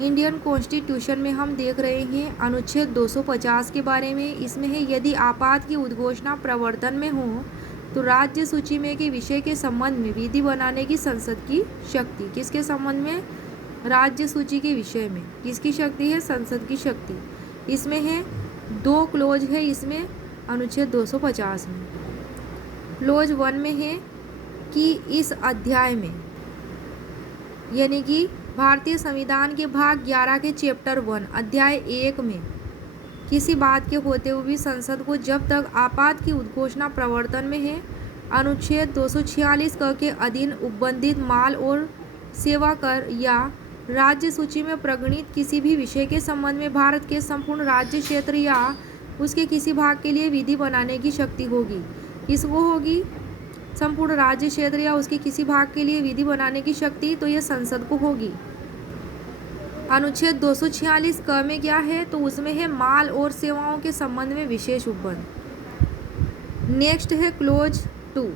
Indian constitution में हम देख रहे हैं अनुच्छेद 250 के बारे में। इसमें है यदि आपात की उद्घोषणा प्रवर्तन में हो तो राज्य सूची में के विषय के संबंध में विधि बनाने की संसद की शक्ति। किसके संबंध में? राज्य सूची के विषय में किसकी शक्ति है? संसद की शक्ति। इसमें है 2 क्लोज है इसमें अनुच्छेद 250 में। क्लोज 1 में है कि इस अध्याय में यानी कि भारतीय संविधान के भाग 11 के चैप्टर 1 अध्याय 1 में किसी बात के होते हुए भी संसद को जब तक आपात की उद्घोषणा प्रवर्तन में है अनुच्छेद 246 क के अधीन उपबंधित माल और सेवा कर या राज्य सूची में प्रगणित किसी भी विषय के संबंध में भारत के संपूर्ण राज्य क्षेत्र या उसके किसी भाग के लिए विधि बनाने की शक्ति होगी। किसको होगी? संपूर्ण राज्य क्षेत्र या उसके किसी भाग के लिए विधि बनाने की शक्ति तो यह संसद को होगी। अनुच्छेद 246 क में क्या है? तो उसमें है माल और सेवाओं के संबंध में विशेष उपबंध। नेक्स्ट है क्लोज 2,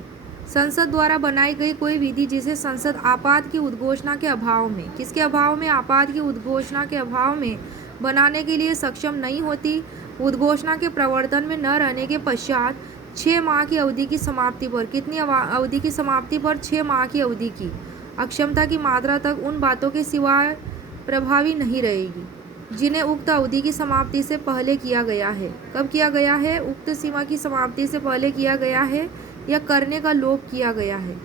संसद द्वारा बनाई गई कोई विधि जिसे संसद आपात की उद्घोषणा के अभाव में, किसके अभाव में? आपात की उद्घोषणा के अभाव में बनाने के लिए सक्षम नहीं होती। उद्घोषणा के प्रवर्तन में न रहने के पश्चात 6 माह की अवधि की समाप्ति पर, कितनी अवधि की समाप्ति पर? 6 माह की अवधि की अक्षमता की मात्रा तक उन बातों के सिवाय प्रभावी नहीं रहेगी जिन्हें उक्त अवधि की समाप्ति से पहले किया गया है। कब किया गया है? उक्त सीमा की समाप्ति से पहले किया गया है या करने का लोप किया गया है।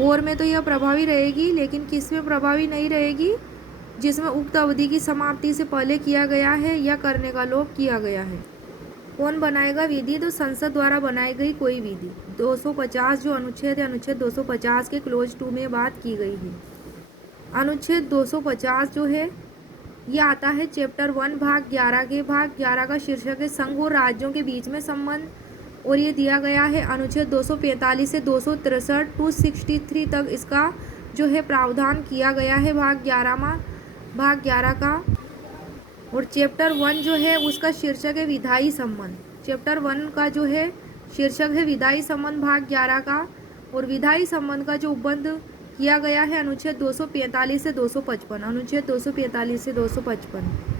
और में तो यह प्रभावी रहेगी, लेकिन किस में प्रभावी नहीं रहेगी? जिसमें उक्त अवधि की समाप्ति से पहले किया गया है या करने का लोप किया गया है। कौन बनाएगा विधि? तो संसद द्वारा बनाई गई कोई विधि। 250 जो अनुच्छेद है, अनुच्छेद 250 के क्लोज 2 में बात की गई है। अनुच्छेद 250 जो है ये आता है चैप्टर 1 भाग 11 के। भाग 11 का शीर्षक है संघ और राज्यों के बीच में संबंध, और ये दिया गया है अनुच्छेद 245 से 263 263 तक इसका जो है प्रावधान किया गया है भाग 11 का। और चैप्टर 1 जो है उसका शीर्षक है विधायी संबंध। चैप्टर 1 का जो है शीर्षक है विधायी संबंध भाग 11 का, और विधायी संबंध का जो उपबंध किया गया है अनुच्छेद 245 से 255, अनुच्छेद 245 से 255।